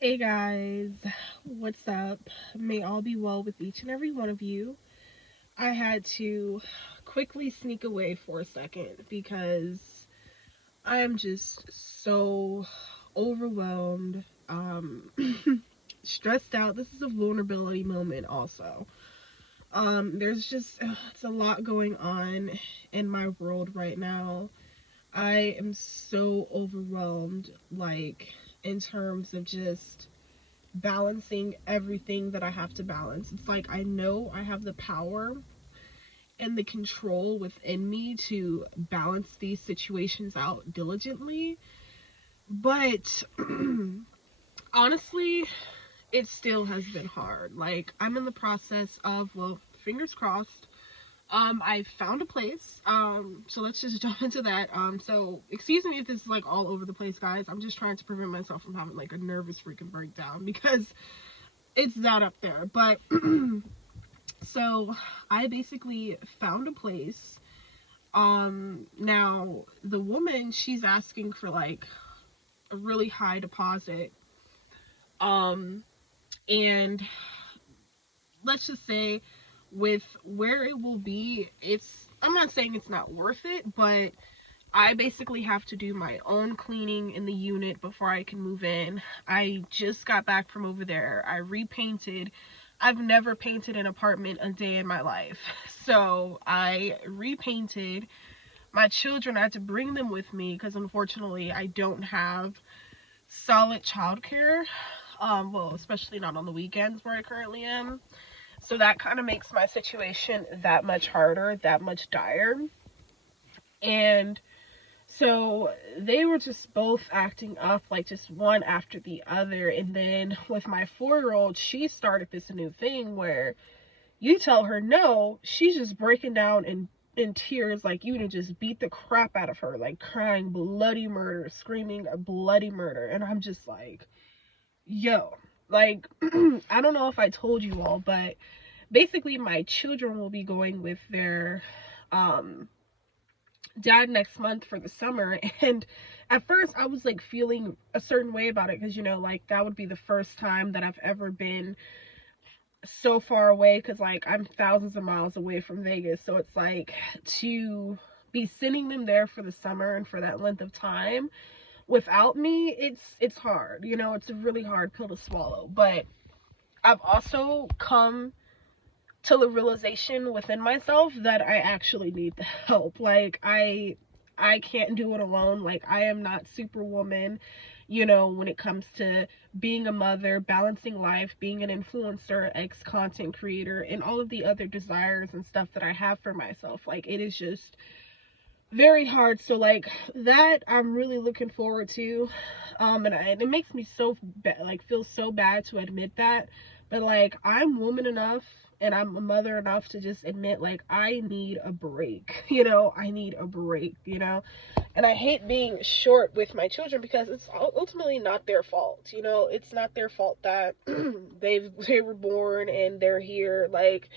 Hey guys, what's up? May all be well with each and every one of you. I had to quickly sneak away for a second because I am just so overwhelmed, stressed out. This is a vulnerability moment, also. There's just it's a lot going on in my world right now. I am so overwhelmed, like, in terms of just balancing everything that I have to balance. It's like I know I have the power and the control within me to balance these situations out diligently, but honestly, it still has been hard. Like, I'm in the process of, well, fingers crossed. I found a place. So let's just jump into that. So excuse me if this is like all over the place, guys. I'm just trying to prevent myself from having like a nervous freaking breakdown because it's that up there. But so I basically found a place. Now the woman, she's asking for like a really high deposit. Um, and let's just say with where it will be, I'm not saying it's not worth it, but I basically have to do my own cleaning in the unit before I can move in. I just got back from over there. I repainted. I've never painted an apartment a day in my life. So I repainted. My children, I had to bring them with me because unfortunately I don't have solid childcare. Well, especially not on the weekends where I currently am. So that kind of makes my situation that much harder, that much dire. And so they were just both acting up, like just one after the other. And then with my 4-year old, she started this new thing where you tell her no, she's just breaking down in tears, like you to just beat the crap out of her, like crying bloody murder, screaming a bloody murder. And I'm just like, yo, like, I don't know if I told you all, but basically my children will be going with their um dad next month for the summer. And at first I was like feeling a certain way about it because like that would be the first time that I've ever been so far away, because like I'm thousands of miles away from Vegas. So it's like to be sending them there for the summer and for that length of time without me, it's hard. It's a really hard pill to swallow. But I've also come to the realization within myself that I actually need the help. Like I can't do it alone. Like I am not superwoman, when it comes to being a mother, balancing life, being an influencer, ex content creator, and all of the other desires and stuff that I have for myself. Like it is just very hard. So like that I'm really looking forward to. And it makes me so like feel so bad to admit that, but like I'm woman enough and I'm a mother enough to just admit like I need a break. I need a break. And I hate being short with my children because it's ultimately not their fault. It's not their fault that they were born and they're here, like,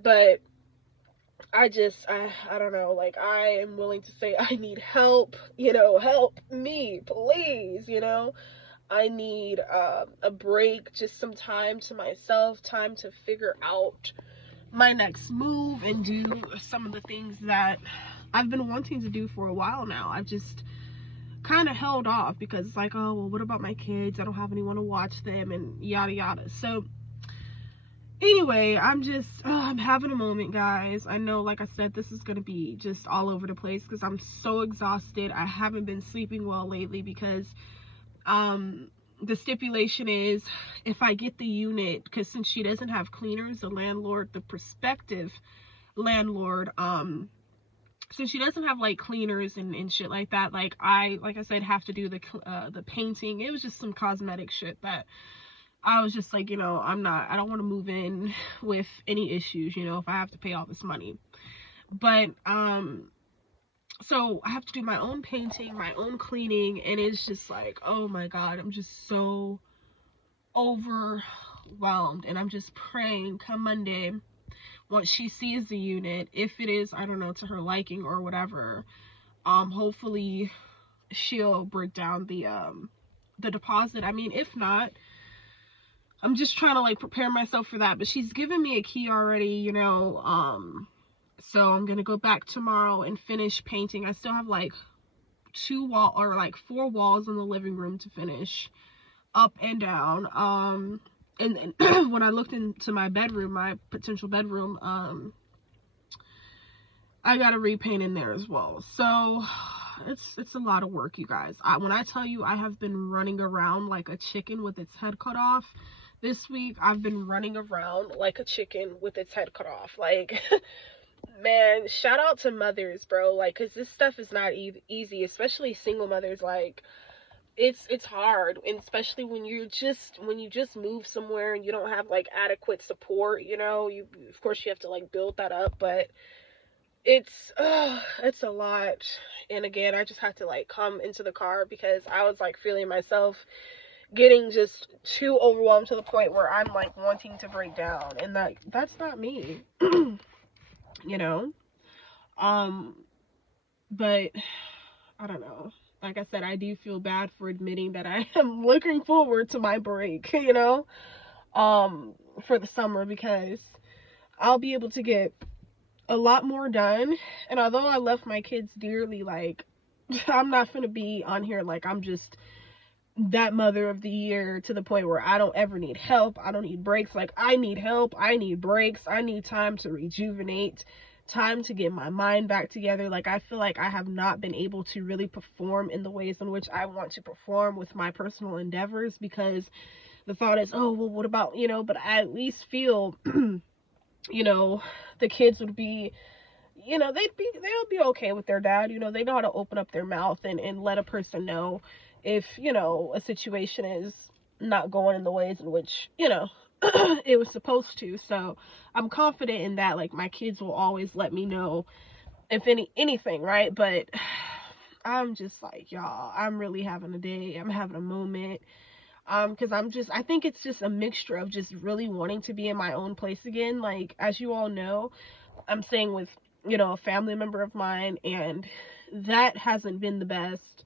but I don't know, like I am willing to say I need help, help me, please, I need a break, just some time to myself, time to figure out my next move and do some of the things that I've been wanting to do for a while now. I've just kind of held off because it's like, oh, well, what about my kids? I don't have anyone to watch them and yada yada. So anyway, I'm having a moment, guys. I know, like I said, this is gonna be just all over the place because I'm so exhausted. I haven't been sleeping well lately because um the stipulation is if I get the unit, because since she doesn't have cleaners, the prospective landlord, since she doesn't have like cleaners and shit like that, like I said, have to do the painting. It was just some cosmetic shit that I was just like, I don't want to move in with any issues, if I have to pay all this money. But so I have to do my own painting, my own cleaning, and it's just like, oh my god, I'm just so overwhelmed. And I'm just praying come Monday, once she sees the unit, if it is, I don't know, to her liking or whatever, hopefully she'll break down the deposit. I mean, if not, I'm just trying to like prepare myself for that. But she's given me a key already, you know. So I'm gonna go back tomorrow and finish painting. I still have like 4 walls in the living room to finish, up and down. And when I looked into my bedroom, my potential bedroom, I gotta repaint in there as well. So it's a lot of work, you guys. When I tell you I have been running around like a chicken with its head cut off this week, I've been running around like a chicken with its head cut off. Like, man, shout out to mothers, bro. Like, cause this stuff is not easy, especially single mothers. Like, it's hard, and especially when you just move somewhere and you don't have like adequate support. You know, you of course you have to like build that up, but it's a lot. And again, I just had to like come into the car because I was like feeling myself getting just too overwhelmed to the point where I'm like wanting to break down, and that's not me. You know. But I don't know. Like I said, I do feel bad for admitting that I am looking forward to my break, you know, for the summer, because I'll be able to get a lot more done. And although I love my kids dearly, like, I'm not gonna be on here like I'm just that mother of the year to the point where I don't ever need help. I don't need breaks. Like, I need help. I need breaks. I need time to rejuvenate, time to get my mind back together. Like, I feel like I have not been able to really perform in the ways in which I want to perform with my personal endeavors, because the thought is, oh, well, what about, you know, but I at least feel, you know, the kids would be, you know, they'll be okay with their dad. You know, they know how to open up their mouth and let a person know if, you know, a situation is not going in the ways in which, you know, it was supposed to. So I'm confident in that. Like, my kids will always let me know if anything, right? But I'm just like, y'all, I'm really having a day. I'm having a moment. Because I think it's just a mixture of just really wanting to be in my own place again. Like, as you all know, I'm staying with, you know, a family member of mine, and that hasn't been the best.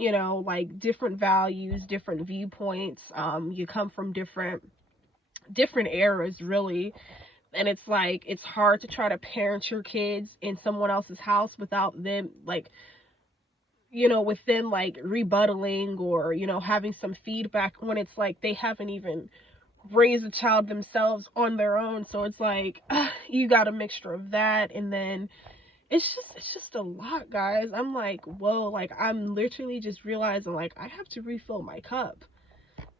You know, like, different values, different viewpoints. You come from different eras, really, and it's like it's hard to try to parent your kids in someone else's house without them, like, you know, with them like rebuttaling or, you know, having some feedback when it's like they haven't even raise a child themselves on their own. So it's like, you got a mixture of that, and then it's just a lot, guys. I'm like, whoa, like, I'm literally just realizing, like, I have to refill my cup,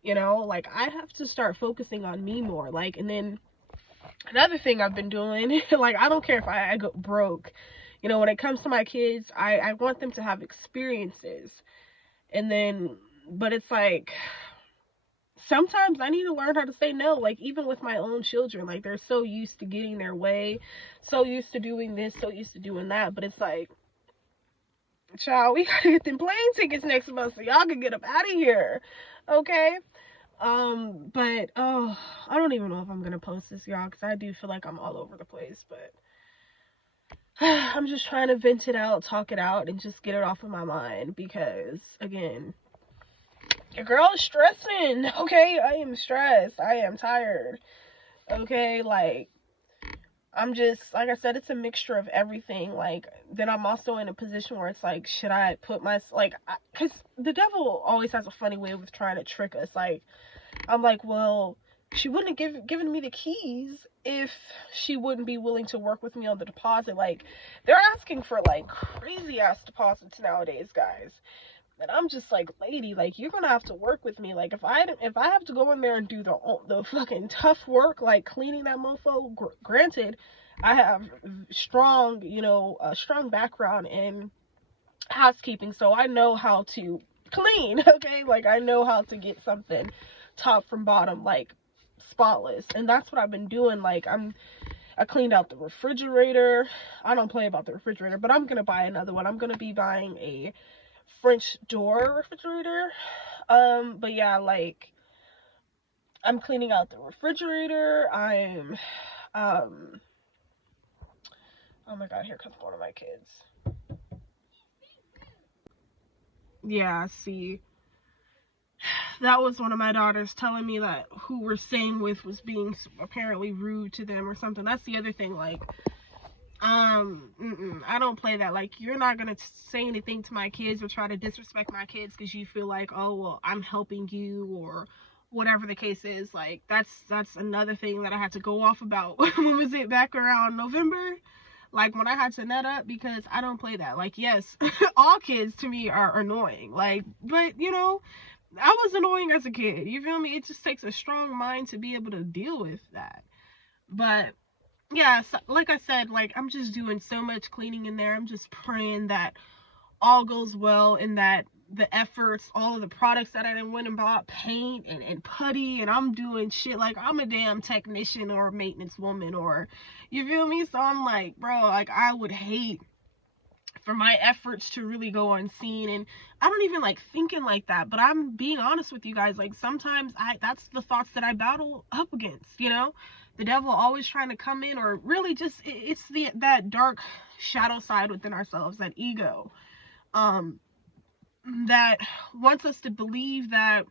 you know, like, I have to start focusing on me more. Like, and then another thing I've been doing, like, I don't care if I go broke, you know, when it comes to my kids, I want them to have experiences. And then, but it's like, sometimes I need to learn how to say no. Like, even with my own children, like, they're so used to getting their way, so used to doing this, so used to doing that. But it's like, child, we gotta get them plane tickets next month so y'all can get up out of here, okay? But oh, I don't even know if I'm gonna post this, y'all, because I do feel like I'm all over the place. But I'm just trying to vent it out, talk it out, and just get it off of my mind, because again, your girl is stressing, okay? I am stressed. I am tired, okay? Like, I'm just, like I said, it's a mixture of everything. Like, then I'm also in a position where it's like, should I put my, like, because the devil always has a funny way of trying to trick us. Like, I'm like, well, she wouldn't have given me the keys if she wouldn't be willing to work with me on the deposit. Like, they're asking for, like, crazy ass deposits nowadays, guys. And I'm just like, lady, like, you're gonna have to work with me. Like, if I have to go in there and do the fucking tough work, like cleaning that mofo, granted, I have strong, you know, a strong background in housekeeping, so I know how to clean, okay? Like, I know how to get something top from bottom, like, spotless. And that's what I've been doing. Like, I cleaned out the refrigerator. I don't play about the refrigerator, but I'm gonna buy another one. I'm gonna be buying a French door refrigerator. But yeah, like, I'm cleaning out the refrigerator. Oh my god, here comes one of my kids. Yeah, see, that was one of my daughters telling me that who we're staying with was being apparently rude to them or something. That's the other thing, like, I don't play that. Like, you're not gonna say anything to my kids or try to disrespect my kids because you feel like, oh well, I'm helping you or whatever the case is. Like, that's another thing that I had to go off about. When was it, back around November? Like, when I had to nut up, because I don't play that. Like, yes, all kids to me are annoying. Like, but you know, I was annoying as a kid. You feel me? It just takes a strong mind to be able to deal with that. But yeah, so, like I said, like, I'm just doing so much cleaning in there. I'm just praying that all goes well and that the efforts, all of the products that I done went and bought, paint and putty, and I'm doing shit like I'm a damn technician or a maintenance woman, or, you feel me? So I'm like, bro, like, I would hate for my efforts to really go unseen. And I don't even like thinking like that, but I'm being honest with you guys. Like, sometimes that's the thoughts that I battle up against, you know, the devil always trying to come in, or really just it's that dark shadow side within ourselves, that ego, that wants us to believe that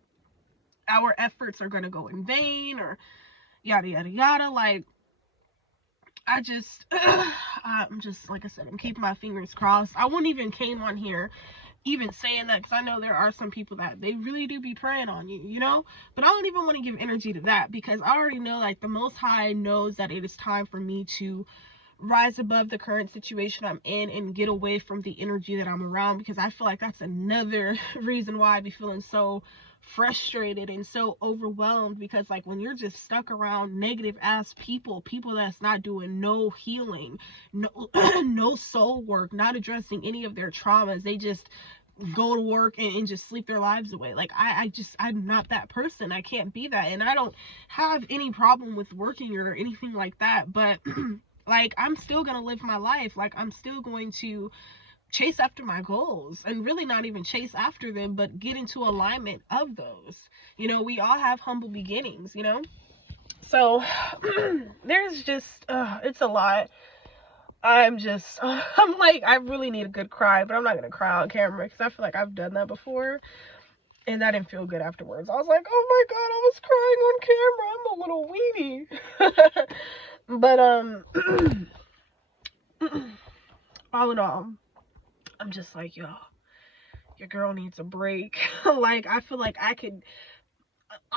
our efforts are going to go in vain, or yada yada yada. Like, I'm just, like I said, I'm keeping my fingers crossed. I wouldn't even came on here even saying that, because I know there are some people that they really do be praying on you, you know, but I don't even want to give energy to that, because I already know, like, the Most High knows that it is time for me to rise above the current situation I'm in and get away from the energy that I'm around, because I feel like that's another reason why I be feeling so frustrated and so overwhelmed, because like, when you're just stuck around negative ass people that's not doing no healing, no no soul work, not addressing any of their traumas, they just go to work and just sleep their lives away. Like, I'm not that person. I can't be that. And I don't have any problem with working or anything like that, but like, I'm still gonna live my life. Like, I'm still going to chase after my goals, and really not even chase after them, but get into alignment of those. You know, we all have humble beginnings, you know? So there's just it's a lot. I'm just I'm like, I really need a good cry, but I'm not gonna cry on camera, because I feel like I've done that before and that didn't feel good afterwards. I was like, oh my god, I was crying on camera, I'm a little weedy. But all in all, I'm just like, yo, your girl needs a break. Like, I feel like I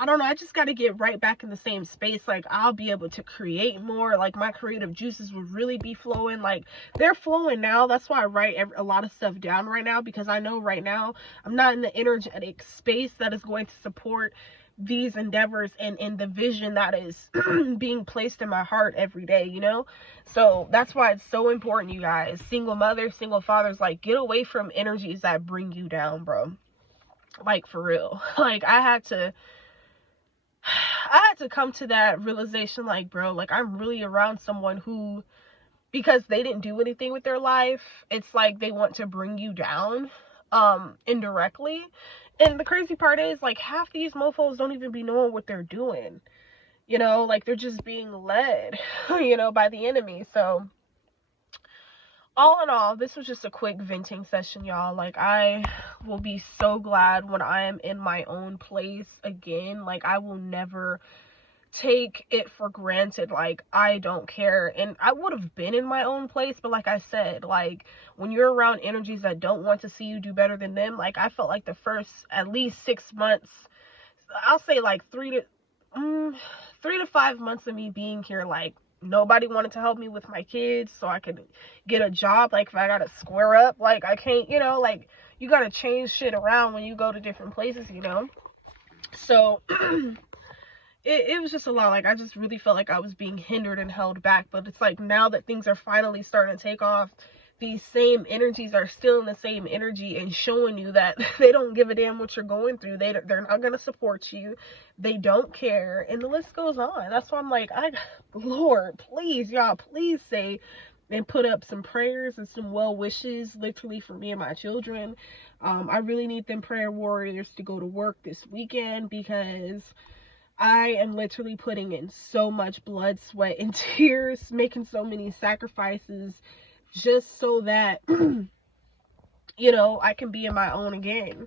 don't know, I just got to get right back in the same space. Like, I'll be able to create more. Like, my creative juices will really be flowing. Like, they're flowing now. That's why I write a lot of stuff down right now, because I know right now I'm not in the energetic space that is going to support these endeavors and the vision that is being placed in my heart every day, you know? So that's why it's so important, you guys, single mothers, single fathers, like, get away from energies that bring you down, bro. Like, for real. Like, I had to come to that realization, like, bro, like, I'm really around someone who, because they didn't do anything with their life, it's like they want to bring you down indirectly. And the crazy part is, like, half these mofos don't even be knowing what they're doing, you know? Like, they're just being led you know, by the enemy. So all in all, this was just a quick venting session, y'all. Like, I will be so glad when I am in my own place again. Like, I will never take it for granted. Like, I don't care. And I would have been in my own place, but like I said, like, when you're around energies that don't want to see you do better than them, like, I felt like the first at least 6 months, I'll say like 3 to 5 months of me being here, like, nobody wanted to help me with my kids so I could get a job. Like, if I gotta square up, like, I can't, you know, like, you gotta change shit around when you go to different places, you know? So it was just a lot. Like, I just really felt like I was being hindered and held back. But it's like, now that things are finally starting to take off, these same energies are still in the same energy and showing you that they don't give a damn what you're going through. They're not going to support you. They don't care. And the list goes on. That's why I'm like, Lord, please, y'all, please say and put up some prayers and some well wishes, literally, for me and my children. I really need them prayer warriors to go to work this weekend, because I am literally putting in so much blood, sweat, and tears, making so many sacrifices just so that, you you know, I can be in my own again.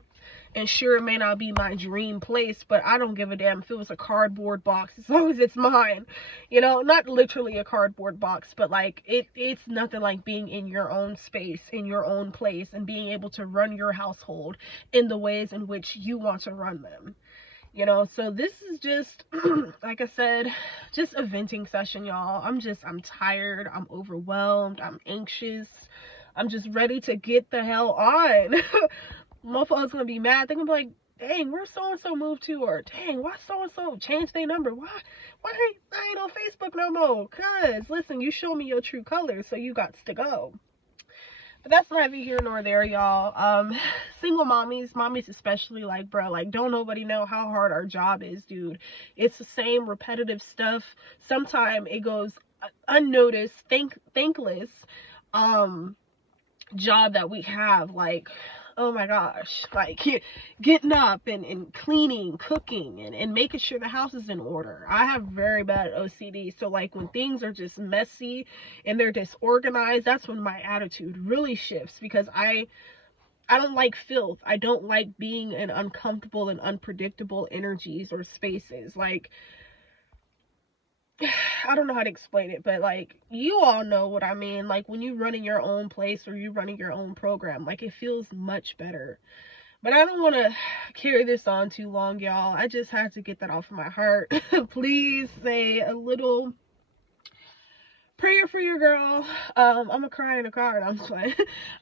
And sure, it may not be my dream place, but I don't give a damn if it was a cardboard box as long as it's mine. You know, not literally a cardboard box, but like it's nothing like being in your own space, in your own place, and being able to run your household in the ways in which you want to run them. You know, so this is just like I said, just a venting session, y'all. I'm tired, I'm overwhelmed, I'm anxious. I'm just ready to get the hell on. Motherfuckers gonna be mad. They're gonna be like, dang, where so and so moved to, or dang, why so and so changed their number? Why ain't on Facebook no more? Cause listen, you show me your true colors, so you got to go. But that's neither here nor there, y'all. Single mommies especially, like, bro, like, don't nobody know how hard our job is, dude. It's the same repetitive stuff. Sometimes it goes unnoticed, thankless, job that we have, like, oh my gosh, like getting up and cleaning, cooking, and making sure the house is in order. I have very bad OCD, so like when things are just messy and they're disorganized, that's when my attitude really shifts, because I don't like filth. I don't like being in uncomfortable and unpredictable energies or spaces. Like, I don't know how to explain it, but like, you all know what I mean. Like, when you running your own place or you running your own program, like, it feels much better. But I don't want to carry this on too long, y'all. I just had to get that off of my heart. Please say a little prayer for your girl. I'm gonna cry in the car. I'm just like,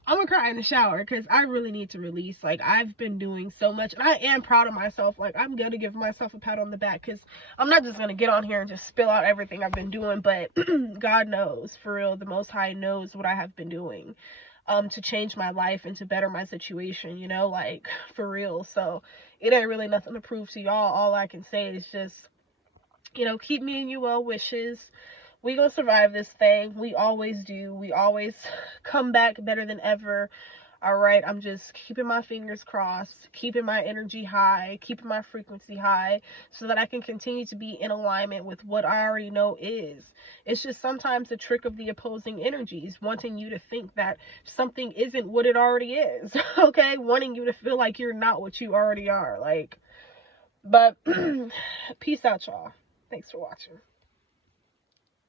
I'm gonna cry in the shower, because I really need to release. Like, I've been doing so much, and I am proud of myself. Like, I'm gonna give myself a pat on the back, because I'm not just gonna get on here and just spill out everything I've been doing, but God knows, for real, the Most High knows what I have been doing to change my life and to better my situation, you know, like, for real. So it ain't really nothing to prove to y'all. All I can say is just, you know, keep me in your well wishes. We gonna survive this thing. We always do. We always come back better than ever. All right, I'm just keeping my fingers crossed, keeping my energy high, keeping my frequency high, so that I can continue to be in alignment with what I already know is. It's just sometimes a trick of the opposing energies, wanting you to think that something isn't what it already is. Okay, wanting you to feel like you're not what you already are. Like, but peace out, y'all. Thanks for watching.